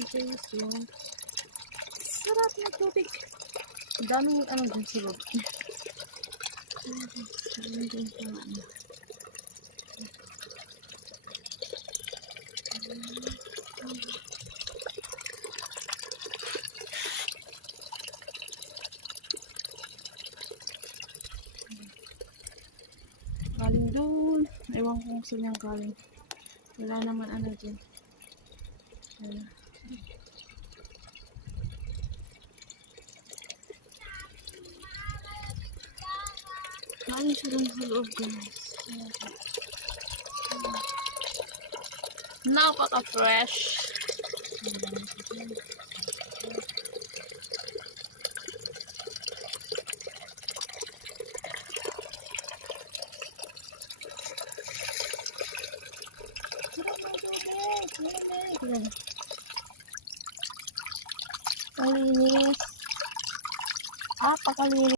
guys, yung sarap na tubig. Ang daming ano dun sa loob. Ayun din sa ano. Galing doon. Ewan ko kung saan yung galing. Wala naman ano dyan. Ayan. Galing siya dun sa loob, guys. Napaka-fresh. Kalinis. Pakalinis.